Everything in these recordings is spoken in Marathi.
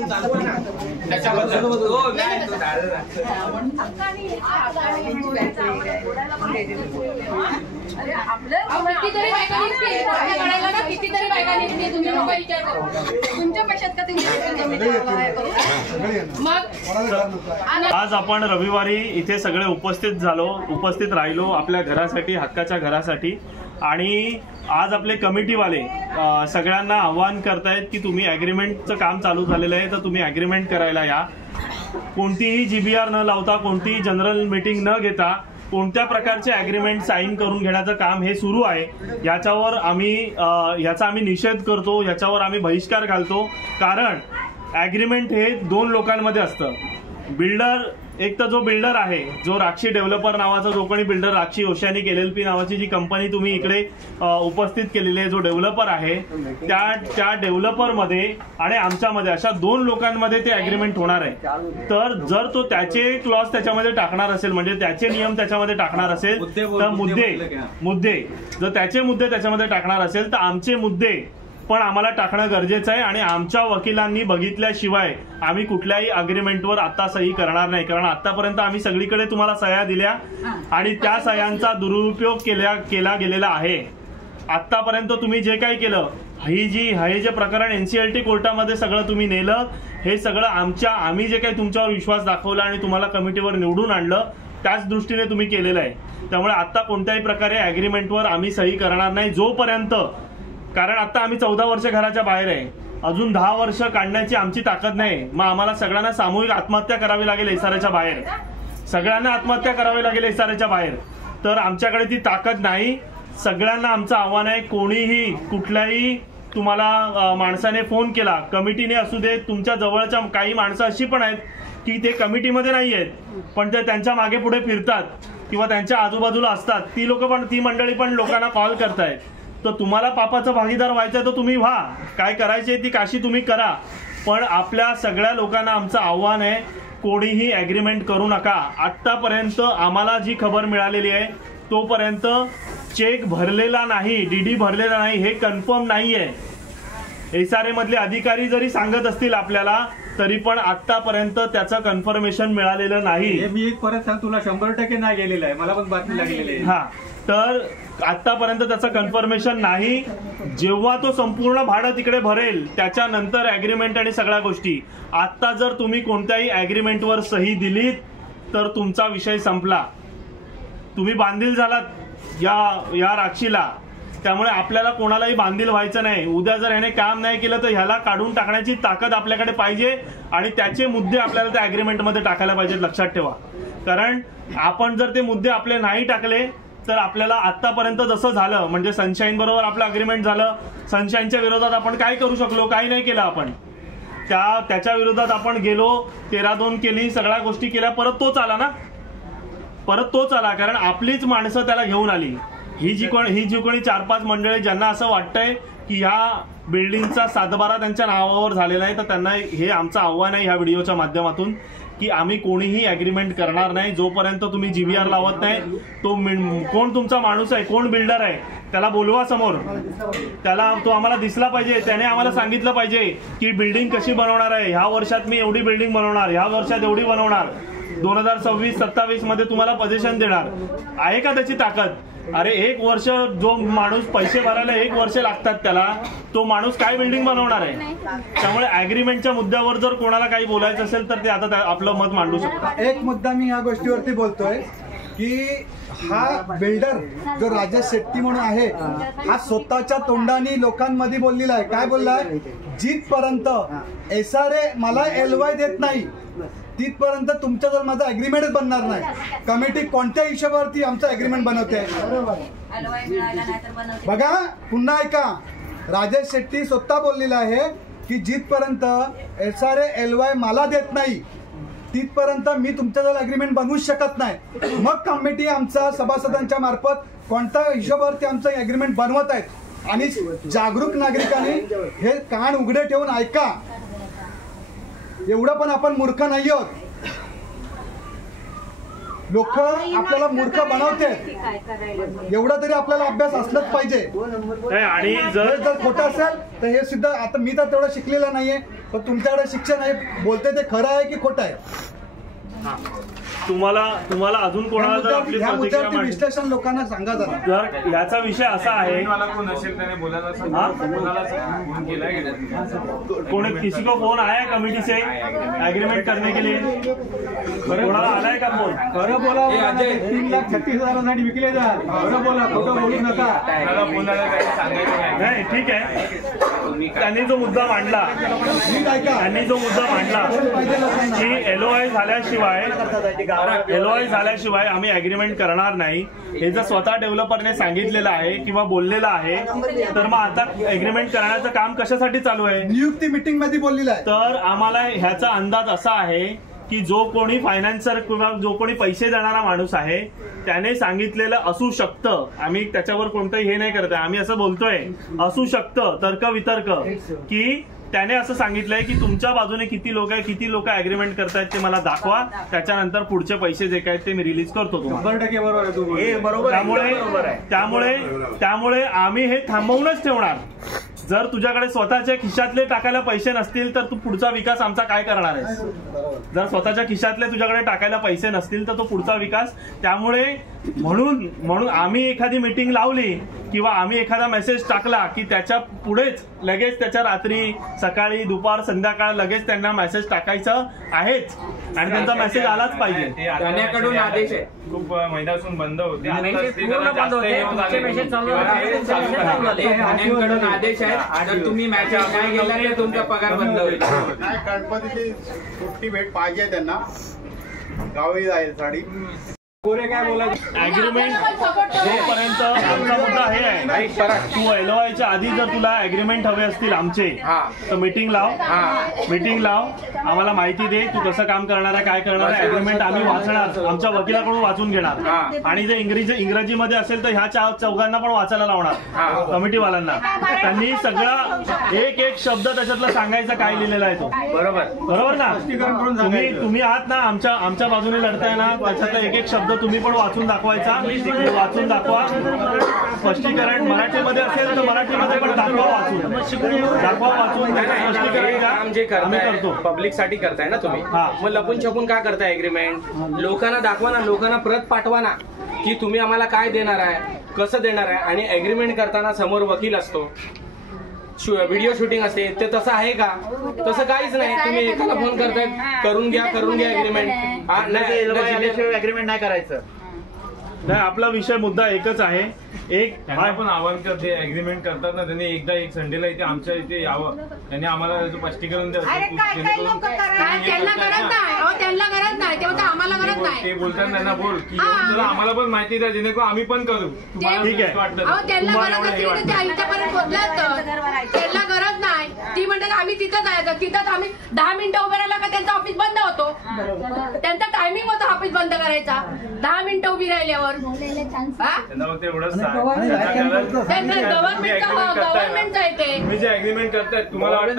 आज आपण रविवारी इथे सगळे उपस्थित राहिलो आपल्या घरासाठी, हक्काच्या घरासाठी। आणि आज आपले कमिटीवाले सगळ्यांना आवाहन करतायत की तुम्ही ॲग्रीमेंटचं काम चालू झालेलं आहे, तर तुम्ही ॲग्रीमेंट करायला या। कोणतीही जीबीआर न लावता, कोणतीही जनरल मीटिंग न घेता कोणत्या प्रकारचे ॲग्रीमेंट साईन करून घेण्याचं काम हे सुरू आहे। याचा आम्ही निषेध करतो, याच्यावर आम्ही बहिष्कार घालतो। कारण ॲग्रीमेंट हे दोन लोकांमध्ये असतं। बिल्डर, एक तर जो बिल्डर आहे, जो राक्षी डेव्हलपर नावाचा जो कोणी बिल्डर, राक्षी ओशियानिक LLP नावाची जी कंपनी तुम्ही इकडे उपस्थित केलेली आहे, जो डेव्हलपर आहे, त्या डेव्हलपरमध्ये आणि आमच्यामध्ये अशा दोन लोकांमध्ये ते ॲग्रीमेंट होणार आहे। तर जर तो त्याचे क्लॉज त्याच्यामध्ये टाकणार असेल, म्हणजे त्याचे नियम त्याच्यामध्ये टाकणार असेल, तर मुद्दे जर त्याचे मुद्दे त्याच्यामध्ये टाकणार असेल, तर आमचे मुद्दे पण आम्हाला टाकणं गरजेचं आहे। आणि आमच्या वकिलांनी बघितल्याशिवाय आम्ही कुठल्याही अग्रीमेंटवर आता सही करणार नाही। कारण आतापर्यंत आम्ही सगळीकडे तुम्हाला सह्या दिल्या आणि त्या सह्यांचा दुरुपयोग केला गेलेला आहे। आतापर्यंत तुम्ही जे काही केलं, हे जे प्रकरण NCLT कोर्टामध्ये सगळं तुम्ही नेलं, हे सगळं आम्ही जे काही तुमच्यावर विश्वास दाखवला आणि तुम्हाला कमिटीवर निवडून आणलं, त्याच दृष्टीने तुम्ही केलेलं आहे। त्यामुळे आता कोणत्याही प्रकारे अग्रीमेंटवर आम्ही सही करणार नाही जोपर्यंत, कारण आता आम्ही 14 वर्ष घराच्या बाहेर आहे, अजून 10 वर्ष काढण्याची आमची ताकद नाही। मग आम्हाला सगळ्यांना सामूहिक आत्महत्या करावी लागेल एसआरच्या बाहेर, सगळ्यांना आत्महत्या करावी लागेल एसआरच्या बाहेर, तर आमच्याकडे ती ताकद नाही। सगळ्यांना आमचं आव्हान आहे, कोणीही कुठल्याही तुम्हाला माणसाने फोन केला, कमिटीने असू दे, तुमच्या जवळच्या काही माणसं अशी पण आहेत की ते कमिटीमध्ये नाही आहेत, पण ते त्यांच्या मागे पुढे फिरतात किंवा त्यांच्या आजूबाजूला असतात, ती मंडळी पण लोकांना कॉल करतायत। तर तुम्हाला पापाचा भागीदार व्हायचं तर तुम्ही व्हा, काय करायचे ती काशी तुम्ही करा, पण आपल्या सगळ्या लोकांना आमचं आव्हान आहे, कोणीही ॲग्रीमेंट करू नका। आतापर्यंत आम्हाला जी खबर मिळालेली आहे, तोपर्यंत चेक भरलेला नाही, DD भरलेला नाही, हे कन्फर्म नाहीये। SRA मधले अधिकारी जरी सांगत असतील आपल्याला, तरी पण आतापर्यंत त्याचं कन्फर्मेशन मिळालेलं नाही। मी एक परत सांग, तुला 100% नाही गेलेलं आहे, मला पण बातमी लागलेली आहे। हा, तर आतापर्यंत त्याचं कन्फर्मेशन नाही। जेव्हा तो संपूर्ण भाडं तिकडे भरेल, त्याच्यानंतर ॲग्रीमेंट आणि सगळ्या गोष्टी। आता जर तुम्ही कोणत्याही ॲग्रीमेंटवर सही दिलीत, तर तुमचा विषय संपला, तुम्ही बांधील झालात या राक्षीला। त्यामुळे आपल्याला कोणालाही बांधील व्हायचं नाही। उद्या जर ह्याने काम नाही केलं, तर ह्याला काढून टाकण्याची ताकद आपल्याकडे पाहिजे आणि त्याचे मुद्दे आपल्याला त्या ॲग्रीमेंटमध्ये टाकायला पाहिजेत, लक्षात ठेवा। कारण आपण जर ते मुद्दे आपले नाही टाकले, तर आपल्याला आतापर्यंत जसं झालं, म्हणजे सनशाईन बरोबर आपलं अग्रीमेंट झालं, सनशाईनच्या विरोधात आपण काय करू शकलो, काही नाही केलं आपण, त्याच्या विरोधात आपण गेलो, 13-2 केली, सगळ्या गोष्टी केल्या, परत तोच आला, कारण आपलीच माणसं त्याला घेऊन आली। ही जी कोणी 4-5 मंडळी ज्यांना असं वाटतंय की ह्या बिल्डिंगचा 7-12 त्यांच्या नावावर झालेला आहे, तर त्यांना हे आमचं आव्हान आहे ह्या व्हिडिओच्या माध्यमातून की आम्ही कोणीही ॲग्रीमेंट करणार नाही जोपर्यंत तुम्ही जीबीआर लावत नाही। तो कोण तुमचा माणूस आहे, कोण बिल्डर आहे, त्याला बोलवा समोर, तो आम्हाला दिसला पाहिजे, त्याने आम्हाला सांगितलं पाहिजे की बिल्डिंग कशी बनवणार आहे, ह्या वर्षात मी एवढी बिल्डिंग बनवणार, ह्या वर्षात एवढी बनवणार, 2026-27 मध्ये तुम्हाला पोझिशन देणार। आहे का त्याची ताकद? अरे 1 वर्ष जो माणूस पैसे भरायला 1 वर्ष लागतात त्याला, तो माणूस काय बिल्डिंग बनवणार आहे? त्यामुळे ॲग्रीमेंटच्या मुद्द्यावर जर कोणाला काही बोलायचं असेल तर ते आता आपलं मत मांडू शकतात। एक मुद्दा मी या गोष्टीवरती बोलतोय की हा बिल्डर जो राजेश शेट्टी म्हणून आहे, हा स्वतःच्या तोंडाने लोकांमध्ये बोललेला आहे। काय बोललाय? जिथपर्यंत SRA मला LY देत नाही, तिथपर्यंत तुमच्या जर माझा अग्रीमेंटच बनणार नाही। कमिटी कोणत्या हिशोबावरती आमचं अग्रीमेंट बनवते? बघा, पुन्हा ऐका, राजेश शेट्टी स्वतः बोललेला आहे की जिथपर्यंत SRA LY मला देत नाही, तिथपर्यंत मी तुमच्या जवळ अग्रीमेंट बनवूच शकत नाही। मग कमिटी आमचा सभासदांच्या मार्फत कोणत्या हिशोबावरती आमचं अग्रीमेंट बनवत आहेत। आणि जागरूक नागरिकांनी हे कान उघडे ठेवून ऐका, एवढं पण आपण मूर्ख नाही आहोत। लोक आपल्याला मूर्ख बनवते, एवढा तरी आपल्याला अभ्यास असलाच पाहिजे। आणि जर खोटं असेल तर हे सुद्धा, आता मी तर तेवढं शिकलेलं नाहीये, पण तुमच्याकडे शिक्षण आहे, बोलते ते खरं आहे की खोटं आहे? हा. तुम्हाला अजून कोणाला जर आपली ह्या प्रतिक्रिया मुद्द्यावरती मांडली विश्लेषण लोकांना सांगा जरा. तर याचा विषय असा आहे, कोण असेल त्याने बोलायला फोन केला, कोणी किसी को फोन आया कमिटी से एग्रीमेंट करने के लिए? कोणाला आलाय का फोन? खरं बोला. 3,36,000 विकले जा. खरं बोला, खोटं बोलू नका. नाही, ठीक आहे. त्यांनी जो मुद्दा मांडला की LOI झाल्याशिवाय आम्ही अग्रीमेंट करणार नाही, हे जर स्वतः डेव्हलपरने सांगितलेलं आहे किंवा बोललेलं आहे, तर मग आता अग्रीमेंट करण्याचं काम कशासाठी चालू आहे? नियुक्ती मीटिंग मध्ये बोललेलं आहे. तर आम्हाला ह्याचा अंदाज असा आहे की जो कोणी फायनान्सर किंवा जो कोणी पैसे देणारा माणूस आहे त्याने सांगितलेलं असू शकतं. आम्ही त्याच्यावर कोणतंही हे नाही करत आहे, आम्ही असं बोलतोय असू शकतं तर्क वितर्क की त्याने असं सांगितलंय की तुमच्या बाजूने किती लोक अग्रीमेंट करतायत ते मला दाखवा, त्याच्यानंतर पुढचे पैसे जे काय ते मी रिलीज करतो तुम्हाला. 100% बरोबर आहे. त्यामुळे आम्ही हे थांबवूनच ठेवणार. जर तुझ्याकडे स्वतःच्या खिशातले टाकायला पैसे नसतील तर तू पुढचा विकास आमचा काय करणार आहेस? जर स्वतःच्या खिशातले तुझ्याकडे टाकायला पैसे नसतील तर तो पुढचा विकास. त्यामुळे म्हणून आम्ही एखादी मीटिंग लावली किंवा आम्ही एखादा मेसेज टाकला की त्याच्या पुढेच लगेच त्याच्या रात्री सकाळी दुपार संध्याकाळ लगेच त्यांना मेसेज टाकायचं आहेच आणि त्यांचा मेसेज आलाच पाहिजे. ठाण्याकडून आदेश आहे, खूप महिन्यापासून बंद होते, ठाण्याकडून आदेश आहे. जर तुम्ही मॅसेज नाही गेला तर तुमचा पगार बंद होईल. गणपतीची सुट्टी भेट पाहिजे त्यांना, गावी जाईल साडी. कोरे काय बोलायचं? अग्रीमेंट जोपर्यंत आमचा मुद्दा हे आहे, तू LOIच्या आधी जर तुला अग्रीमेंट हवे असतील आमचे तर मीटिंग लाव, आम्हाला माहिती दे तू कसं काम करणार आहे, काय करणार आहे. अग्रीमेंट आम्ही वाचणार, आमच्या वकिलाकडून वाचून घेणार आणि जे इंग्रजीमध्ये असेल तर ह्या चौघांना पण वाचायला लावणार कमिटीवाल्यांना. त्यांनी सगळा एक शब्द त्याच्यातला सांगायचा काय लिहिलेला आहे तो. बरोबर ना? तुम्ही आहात ना आमच्या बाजूने लढताय ना, त्याच्यातला एक शब्द तुम्ही पण वाचून दाखवायचा. वाचून दाखवा. स्पष्टीकरण मराठीमध्ये असेल तर मराठीमध्ये पण दाखवा वाचून स्पष्टीकरण आम्ही करतो. पब्लिक साठी करताय ना तुम्ही, मग लपून छपून का करताय अग्रीमेंट? लोकांना दाखवा ना, लोकांना प्रत पाठवा ना की तुम्ही आम्हाला काय देणार आहे, कसं देणार आहे. आणि अग्रीमेंट करताना समोर वकील असतो, व्हिडिओ शूटिंग असते, ते तसं आहे का? तसं काहीच नाही. तुम्ही एकाला फोन करताय करून घ्या अग्रीमेंट. अग्रीमेंट नाही करायचं. नाही, आपला विषय मुद्दा एकच आहे. त्यांना पण आव्हान करते, अग्रीमेंट करतात ना त्यांनी एकदा एक संडेला इथे आमच्या इथे यावं, त्यांनी आम्हाला स्पष्टीकरण द्यावं. ते बोलतात त्यांना बोल की तुला आम्हाला पण माहिती द्या जेणेकरून आम्ही पण करू. ठीक आहे. त्यांना गरज नाही, ती म्हणतात आम्ही तिथं जायचं, तिथं आम्ही 10 मिनिटं उभे राहिला का त्यांचा ऑफिस बंद होतो. त्यांचा टायमिंग होता ऑफिस बंद करायचा. 10 मिनिटं उभी राहिल्यावर गव्हर्नमेंट आहे ते. तुम्ही जे अग्रीमेंट करताय तुम्हाला वाटतं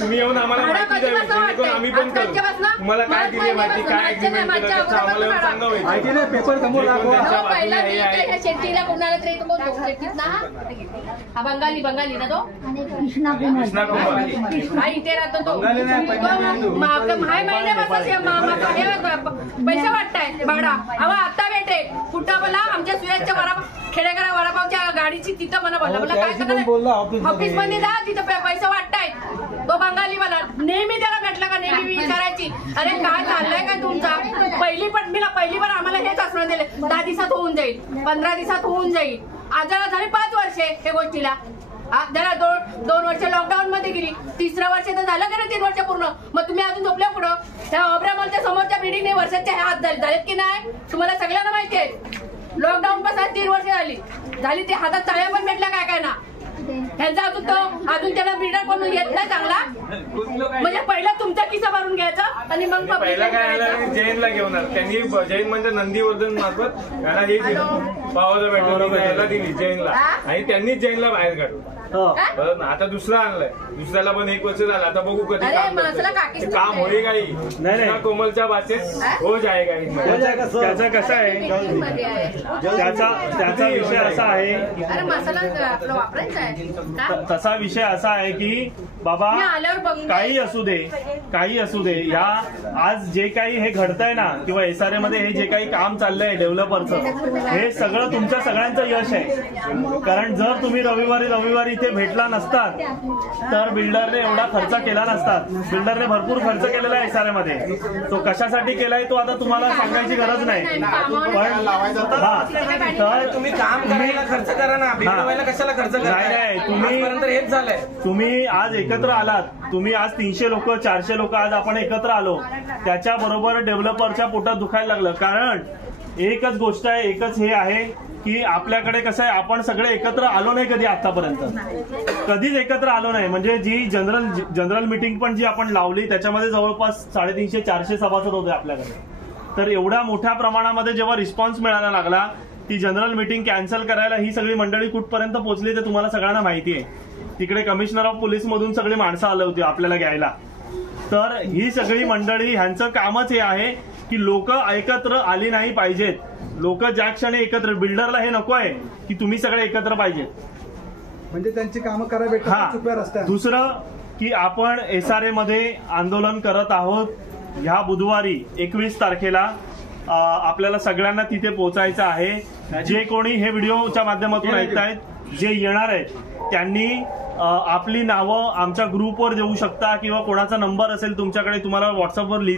तुम्ही येऊन आम्हाला माहिती द्यावी जेणेकरून आम्ही पण करू. तुम्हाला काय दिली माहिती, काय अग्रीमेंट केलं त्याचं आम्हाला येऊन सांगावं. पेपर समोर शेट्टीला कोणाला तरी हा बंगाली ना तो कृष्णा कुमार इथे राहतो तो. पैसे वाटताय भाडा आता भेटेल कुठं मला आमच्या सुयाच्या खेडेकरा वडापावच्या गाडीची तिथं मला बोलला काय करणार ऑफिस मध्ये जा, तिथं पैसे वाटतायत. तो बंगाली मला नेहमी त्याला भेटला का नेहमी विचारायची अरे काय चाललंय काय तुमचा. पहिली पण आम्हाला हेच आश्वासन दिले 10 दिवसात होऊन जाईल, 15 दिवसात होऊन जाईल. आज झाले 5 वर्षे हे गोष्टीला. जरा 2 वर्ष लॉकडाऊन मध्ये गेली, 3रं वर्ष तर झालं का ना 3 वर्ष पूर्ण. मग तुम्ही अजून झोपल्या पुढं त्या ऑबरा मॉलच्या समोरच्या बिल्डिंगने वर्षाचे हात झालेत की नाही तुम्हाला सगळ्यांना माहिती आहे. लॉकडाऊन पासून 3 वर्ष झाली ते हातात चाळ्या पण भेटल्या काय ना. ह्यांचा अजून त्याला बिल्डर कोण येत नाही चांगला. म्हणजे पहिला तुमचा किस्सा भरून घ्यायचा आणि मग पहिला काय जैनला घेऊन त्यांनी जैन म्हणजे नंदीवर्धन मार्फत हे दिलं पावाला भेटलं दिली जैनला आणि त्यांनीच जैनला बाहेर काढलं. बरं ना, आता दुसरा आणलाय, दुसऱ्याला पण 1 वर्ष झालं, आता बघू कधी अरे, काम माणसाला करतोय. काकीच काम नाही. होईल काही नाही. कोमलच्या भाषेत हो जाएगा त्याचा कसा आहे, त्याचा विषय असा आहे, अरे मसाला आपलं वापरायचं आहे का? तसा विषय असा आहे की बाबा मी आल्यावर बघून काही असू दे ह्या आज जे काही हे घडतंय ना, किंवा SRA मध्ये हे जे काही काम चाललंय डेव्हलपरचं, हे सगळं तुमच्या सगळ्यांचं यश आहे. कारण जर तुम्ही रविवारी इथे भेटला नसतात तर बिल्डरने एवढा खर्च केला नसतात. बिल्डरने भरपूर खर्च केलेला आहे SRA मध्ये. तो कशासाठी केलाय तो आता तुम्हाला सांगायची गरज नाही. पण तर तुम्ही काम करायला खर्च करा ना, बिल्डवायला कशाला खर्च करा? नाही, आजपर्यंत हेच झालंय. तुम्ही आज एकत्र आलात, तुम्ही आज 300 लोक 400 लोक आज आपण एकत्र आलो, त्याच्याबरोबर डेव्हलपरच्या पोटात दुखायला लागलं. कारण एकच गोष्ट आहे, एकच हे आहे की आपल्याकडे कसं आहे, आपण सगळे एकत्र आलो नाही कधी आतापर्यंत, कधीच एकत्र आलो नाही. म्हणजे जी जनरल मीटिंग पण जी आपण लावली त्याच्यामध्ये जवळपास 350-400 सभासद होते आपल्याकडे. तर एवढ्या मोठ्या प्रमाणामध्ये जेव्हा रिस्पॉन्स मिळायला लागला, ती जनरल मीटिंग कॅन्सल करायला ही सगळी मंडळी कुठपर्यंत पोहोचली ते तुम्हाला सगळ्यांना माहिती आहे. तिकडे कमिशनर ऑफ पोलीस मधून सगळी माणसं आली होती आपल्याला घ्यायला. तर ही सगळी मंडळी ह्यांचं कामच हे आहे की लोक एकत्र आली नाही पाहिजेत. लोक ज्या क्षणी एकत्र, बिल्डरला हे नको आहे की तुम्ही सगळे एकत्र पाहिजेत, म्हणजे त्यांची कामं करायला भेटतात चुप्या रस्त्यात. दुसरं की आपण SRA मध्ये आंदोलन करत आहोत. ह्या बुधवारी 21 तारखेला आपल्याला सगळ्यांना तिथे पोहोचायचं आहे. जे कोणी हे व्हिडिओच्या माध्यमातून ऐकतायत, जे येणार आहेत, त्यांनी आपली नावं आमच्या ग्रुपवर देऊ शकता किंवा कोणाचा नंबर असेल तुमच्याकडे, तुम्हाला व्हॉट्सअपवर लिहिता